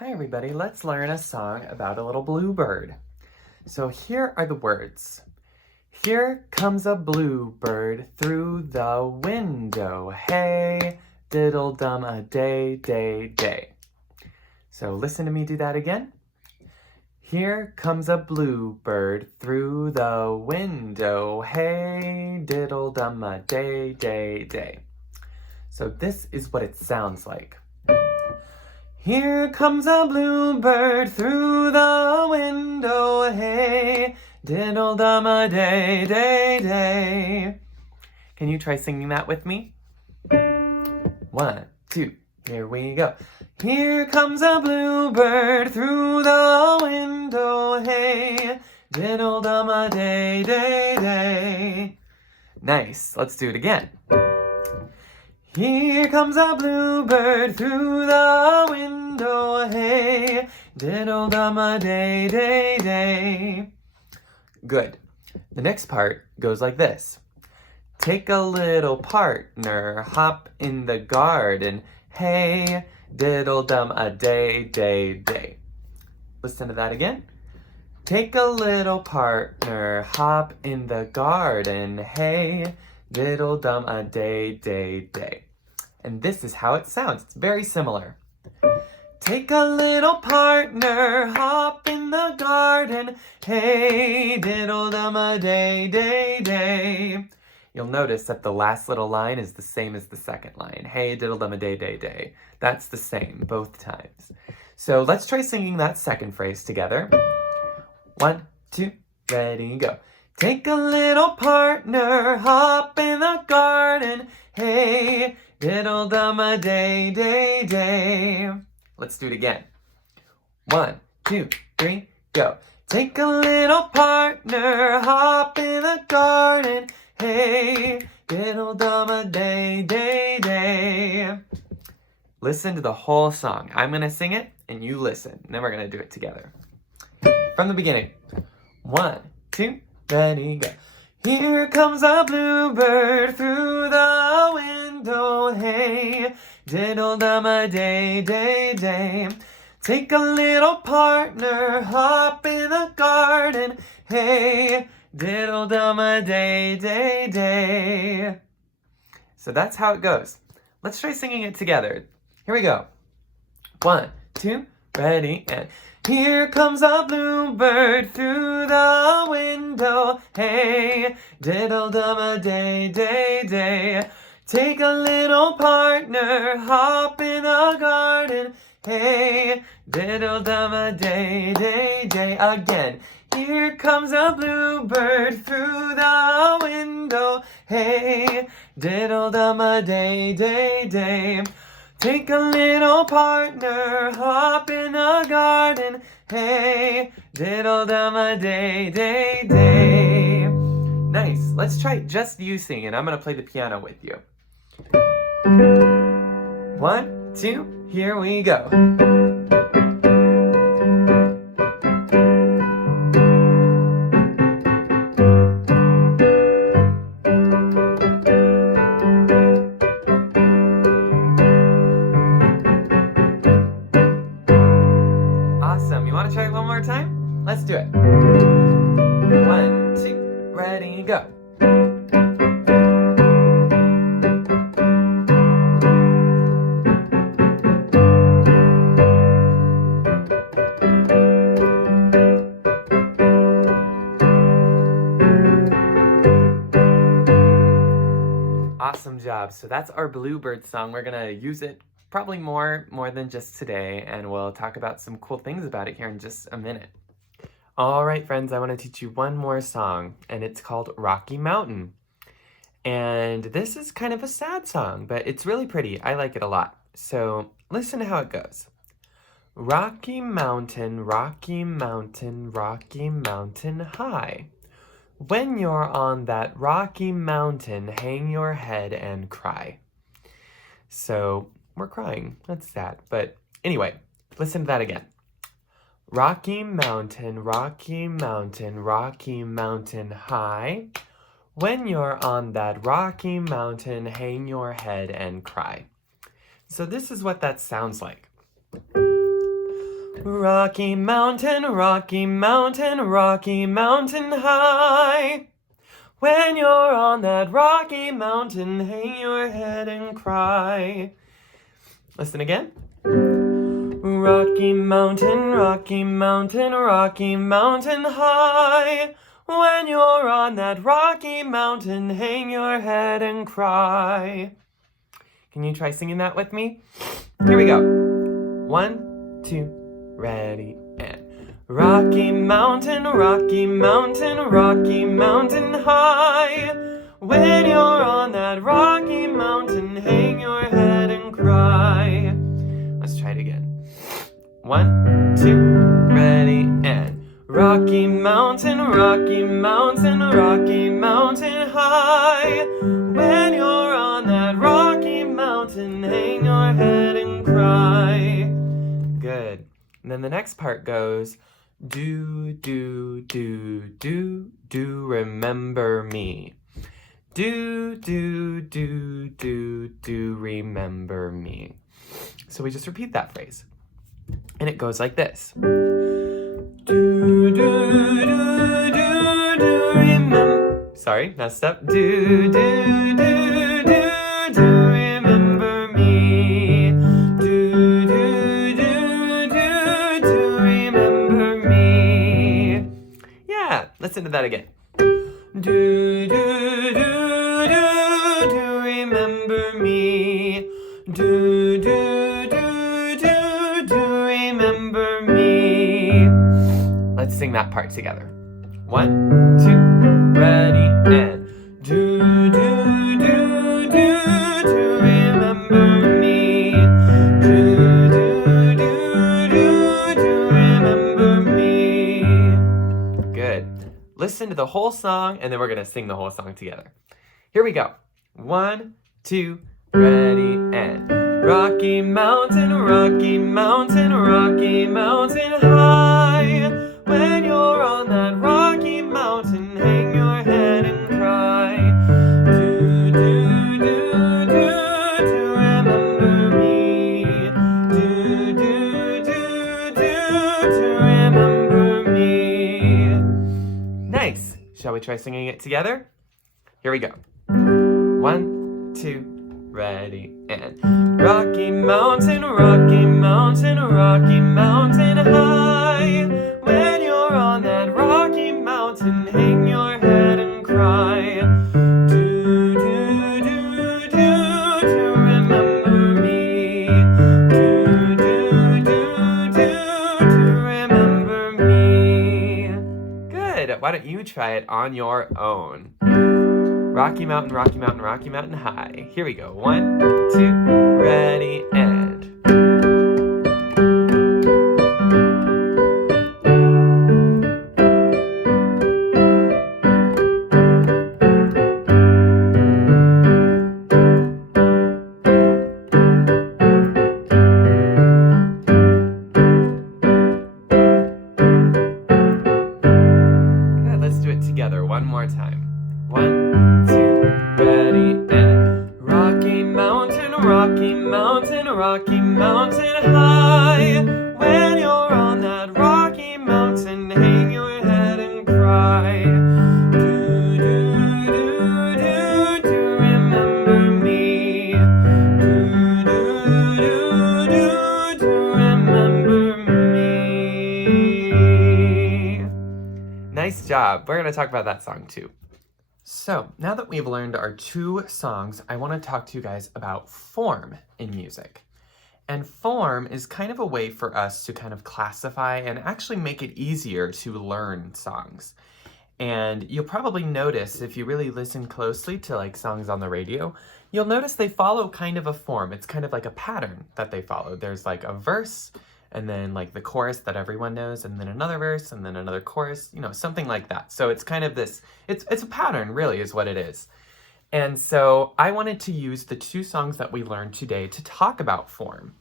Hi everybody, let's learn a song about a little bluebird. So here are the words. Here comes a bluebird through the window. Hey, diddle-dum-a-day, day, day. So listen to me do that again. Here comes a bluebird through the window. Hey, diddle-dum-a-day, day, day. So this is what it sounds like. Here comes a bluebird through the window, hey, diddle-dum-a-day, day, day. Can you try singing that with me? 1, 2, here we go. Here comes a bluebird through the window, hey, diddle-dum-a-day, day, day. Nice, let's do it again. Here comes a bluebird through the window, hey, diddle-dum-a-day, day, day. Good. The next part goes like this. Take a little partner, hop in the garden, hey, diddle-dum-a-day, day, day. Listen to that again. Take a little partner, hop in the garden, hey, diddle-dum-a-day, day, day. And this is how it sounds. It's very similar. Take a little partner, hop in the garden, hey, diddle-dum-a-day, day, day. You'll notice that the last little line is the same as the second line. Hey, diddle-dum-a-day, day, day. That's the same both times. So let's try singing that second phrase together. 1, 2, ready, go. Take a little partner, hop in the garden, hey, diddle-dum-a-day, day, day. Let's do it again. 1, 2, 3, go. Take a little partner, hop in the garden, hey, diddle-dum-a-day, day, day. Listen to the whole song. I'm going to sing it, and you listen. And then we're going to do it together. From the beginning. 1, 2, ready, go. Here comes a bluebird through the window, hey, diddle-dum-a-day, day, day. Take a little partner, hop in the garden, hey, diddle-dum-a-day, day, day. So that's how it goes. Let's try singing it together. Here we go. 1, 2, ready, and here comes a bluebird through the window, hey, diddle-dum-a-day, day, day. Take a little partner, hop in the garden, hey, diddle-dum-a-day, day, day. Again, here comes a bluebird through the window, hey, diddle-dum-a-day, day, day. Take a little partner, hop in the garden, hey, diddle-dum-a-day, day, day. Nice. Let's try just you singing. I'm going to play the piano with you. 1, 2, here we go. Awesome. You want to try it one more time? Let's do it. 1, 2, ready, go. Awesome job. So that's our Bluebird song. We're going to use it probably more than just today, and we'll talk about some cool things about it here in just a minute. All right, friends, I want to teach you one more song, and it's called Rocky Mountain. And this is kind of a sad song, but it's really pretty. I like it a lot. So listen to how it goes. Rocky Mountain, Rocky Mountain, Rocky Mountain high. When you're on that rocky mountain, hang your head and cry. So we're crying. That's sad. But anyway, listen to that again. Rocky Mountain, Rocky Mountain, Rocky Mountain high. When you're on that rocky mountain, hang your head and cry. So this is what that sounds like. Rocky Mountain, Rocky Mountain, Rocky Mountain high. When you're on that rocky mountain, hang your head and cry. Listen again. Rocky Mountain, Rocky Mountain, Rocky Mountain high. When you're on that rocky mountain, hang your head and cry. Can you try singing that with me? Here we go. 1, 2, ready, and. Rocky Mountain, Rocky Mountain, Rocky Mountain high. When you're on that rocky mountain, hang your head and cry. Let's try it again. 1, 2, ready, and. Rocky Mountain, Rocky Mountain, Rocky Mountain high. When you're on that rocky mountain, hang your head and cry. Good. And then the next part goes, do, do, do, do, do remember me. Do, do, do, do, do remember me. So we just repeat that phrase. And it goes like this. Do, do, do, do, do remember. Sorry, messed up. Do, do, do, do, do remember me. Do, do, do, do, do remember me. Yeah, listen to that again. Do, do, do, do, do remember me. Do, do, do, do, do remember me. Let's sing that part together. 1, 2, ready, and. Do, do, do, do, do remember me. Do, do, do, do, do remember me. Good. Listen to the whole song, and then we're going to sing the whole song together. Here we go. 1, 2, ready, and. Rocky Mountain, Rocky Mountain, Rocky Mountain high. When you're on that rocky mountain, hang your head and cry. Do, do, do, do, do remember me. Do, do, do, do, do remember me. Nice. Shall we try singing it together? Here we go. 1, 2, ready, and. Rocky Mountain, Rocky Mountain, Rocky Mountain high. When you're on that rocky mountain, hang your head and cry. Do, do, do, do, do remember me. Do, do, do, do, do remember me. Good. Why don't you try it on your own? Rocky Mountain, Rocky Mountain, Rocky Mountain high. Here we go. 1, 2, ready, and. Good, let's do it together one more time. 1, 2, ready, and. Rocky Mountain, Rocky Mountain, Rocky Mountain high. When you're on that rocky mountain, hang your head and cry. Do, do, do, do, do remember me. Do, do, do, do, do remember me. Nice job. We're going to talk about that song too. So, now that we've learned our 2 songs, I want to talk to you guys about form in music. And form is kind of a way for us to kind of classify and actually make it easier to learn songs. And you'll probably notice, if you really listen closely to like songs on the radio, you'll notice they follow kind of a form. It's kind of like a pattern that they follow. There's like a verse, and then like the chorus that everyone knows, and then another verse, and then another chorus, you know, something like that. So it's kind of this, it's a pattern really is what it is. And so I wanted to use the 2 songs that we learned today to talk about form.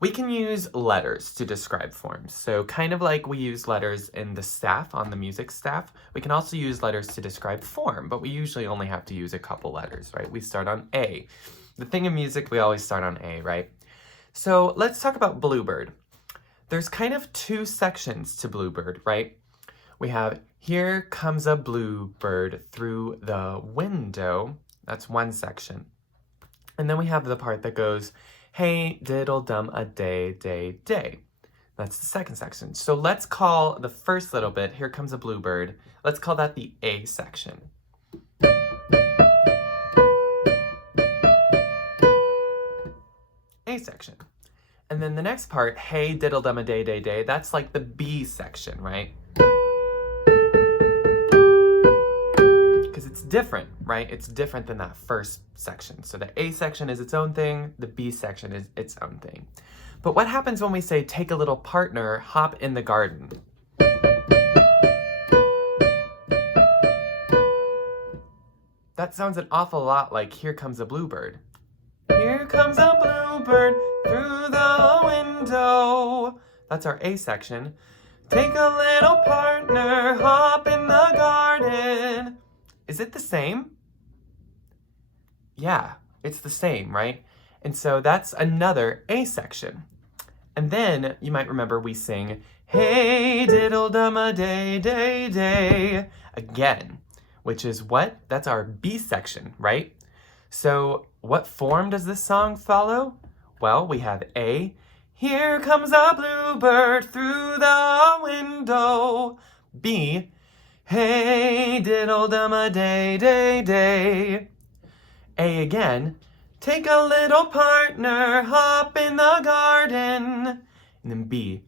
We can use letters to describe forms. So kind of like we use letters in the staff, on the music staff, we can also use letters to describe form, but we usually only have to use a couple letters, right? We start on A. The thing in music, we always start on A, right? So let's talk about Bluebird. there's kind of two sections to Bluebird, right? We have, here comes a bluebird through the window. That's one section. And then we have the part that goes, hey, diddle dum a day, day, day. That's the second section. So let's call the first little bit, here comes a bluebird, let's call that the A section. A section. And then the next part, hey, diddle dum a day, day, day, that's like the B section, right? Because it's different, right? It's different than that first section. So the A section is its own thing, the B section is its own thing. But what happens when we say, take a little partner, hop in the garden? That sounds an awful lot like, here comes a bluebird. Here comes a bluebird through the window. That's our A section. Take a little partner, hop in the garden. Is it the same? Yeah, it's the same, right? And so that's another A section. And then you might remember we sing, hey, diddle dum a day, day, day, again, which is what? That's our B section, right? So what form does this song follow? Well, we have A, here comes a bluebird through the window. B, hey, diddle dum a day, day, day. A again, take a little partner, hop in the garden. And then B,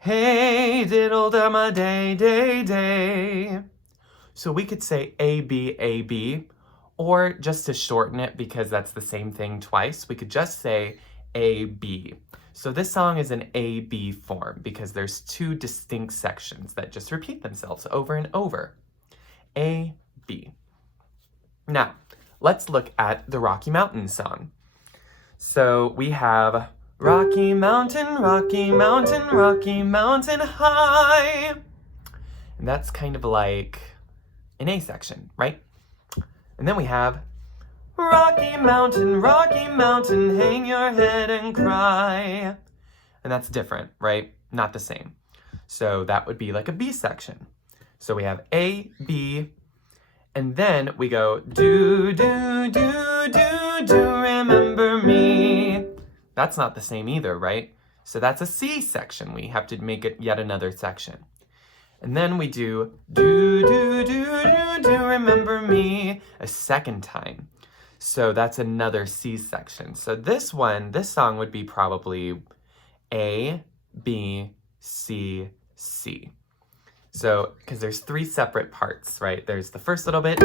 hey, diddle dum a day, day, day. So we could say A, B, or just to shorten it because that's the same thing twice, we could just say A, B. So this song is an A, B form because there's two distinct sections that just repeat themselves over and over. A, B. Now, let's look at the Rocky Mountain song. So we have Rocky Mountain, Rocky Mountain, Rocky Mountain high. And that's kind of like an A section, right? And then we have Rocky Mountain, hang your head and cry. And that's different, right? Not the same. So that would be like a B section. So we have A, B, and then we go do, do, do, do, do, remember me. That's not the same either, right? So that's a C section. We have to make it yet another section. And then we do, do, do, do, do, do, remember me, a second time. So that's another C section. So this song would be probably A, B, C, C. So, because there's three separate parts, right? There's the first little bit.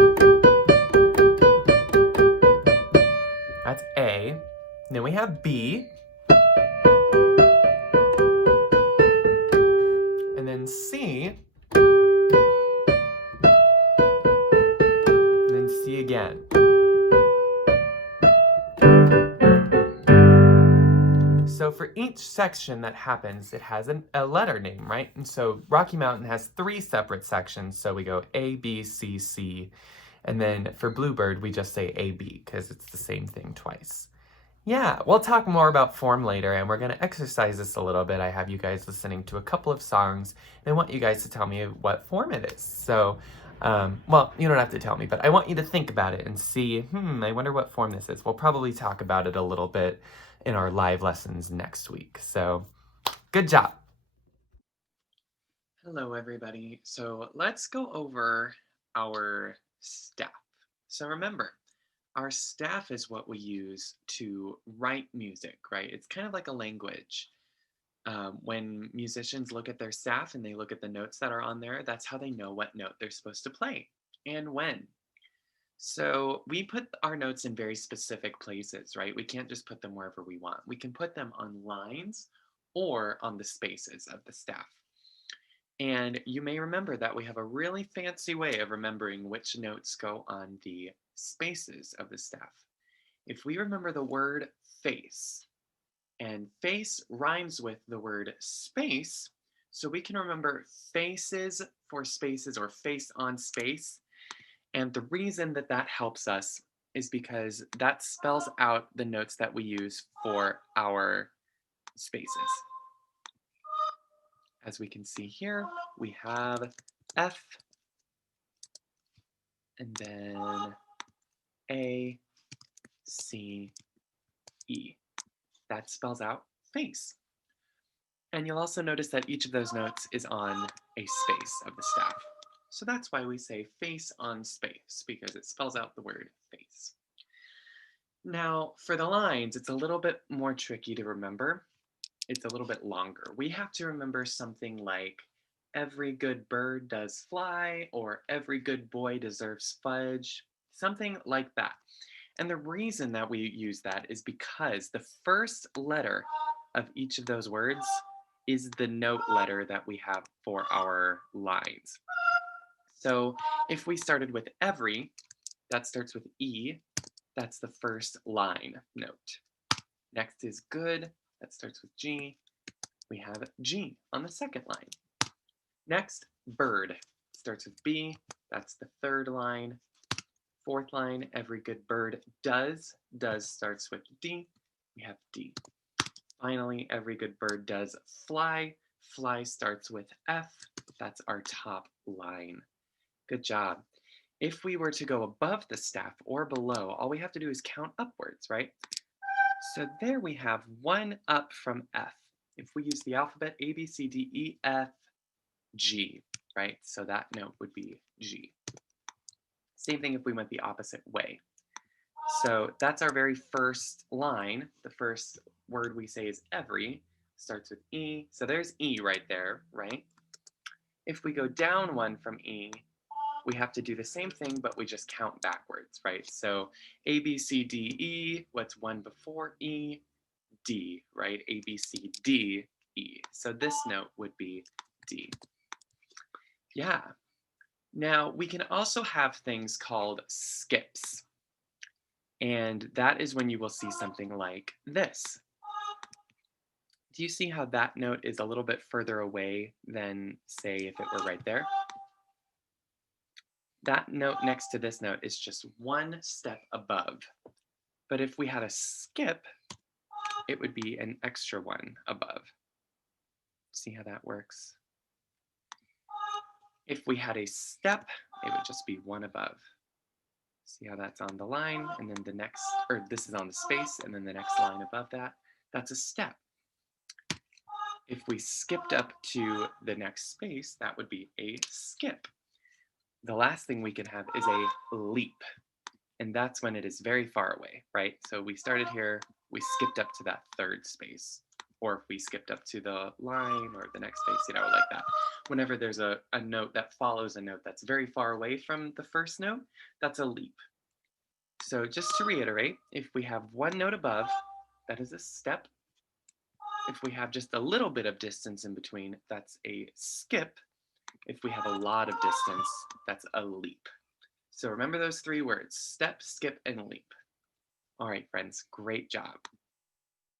That's A. And then we have B. And then C. And then C again. So for each section that happens, it has a letter name, right? And so Rocky Mountain has three separate sections. So we go A, B, C, C. And then for Bluebird, we just say A, B because it's the same thing twice. Yeah, we'll talk more about form later, and we're going to exercise this a little bit. I have you guys listening to a couple of songs, and I want you guys to tell me what form it is. So, well, you don't have to tell me, but I want you to think about it and see, I wonder what form this is. We'll probably talk about it a little bit in our live lessons next week. So, good job. Hello, everybody. So let's go over our staff. So remember, our staff is what we use to write music, right? It's kind of like a language. When musicians look at their staff and they look at the notes that are on there, that's how they know what note they're supposed to play and when. So we put our notes in very specific places, right? We can't just put them wherever we want. We can put them on lines or on the spaces of the staff. And you may remember that we have a really fancy way of remembering which notes go on the spaces of the staff. If we remember the word face, and face rhymes with the word space, so we can remember faces for spaces or face on space. And the reason that that helps us is because that spells out the notes that we use for our spaces. As we can see here, we have F and then A, C, E. That spells out face. And you'll also notice that each of those notes is on a space of the staff. So that's why we say face on space, because it spells out the word face. Now, for the lines, it's a little bit more tricky to remember. It's a little bit longer. We have to remember something like, every good bird does fly, or every good boy deserves fudge, something like that. And the reason that we use that is because the first letter of each of those words is the note letter that we have for our lines. So if we started with every, that starts with E, that's the first line note. Next is good, that starts with G. We have G on the second line. Next, bird, starts with B, that's the third line. Fourth line, every good bird does. Does starts with D. We have D. Finally, every good bird does fly. Fly starts with F. That's our top line. Good job. If we were to go above the staff or below, all we have to do is count upwards, right? So there we have one up from F. If we use the alphabet, A, B, C, D, E, F, G, right? So that note would be G. Same thing if we went the opposite way. So that's our very first line. The first word we say is every, starts with E. So there's E right there, right? If we go down one from E, we have to do the same thing, but we just count backwards, right? So A, B, C, D, E, what's one before E? D, right? A, B, C, D, E. So this note would be D. Yeah. Now, we can also have things called skips. And that is when you will see something like this. Do you see how that note is a little bit further away than, say, if it were right there? That note next to this note is just one step above. But if we had a skip, it would be an extra one above. See how that works? If we had a step, it would just be one above. See how that's on the line, and then the next, or this is on the space, and then the next line above that, that's a step. If we skipped up to the next space, that would be a skip. The last thing we can have is a leap, and that's when it is very far away, right? So we started here, we skipped up to that third space, or if we skipped up to the line or the next space, you know, like that. Whenever there's a note that follows a note that's very far away from the first note, that's a leap. So just to reiterate, if we have one note above, that is a step. If we have just a little bit of distance in between, that's a skip. If we have a lot of distance, that's a leap. So remember those three words: step, skip, and leap. All right, friends, great job.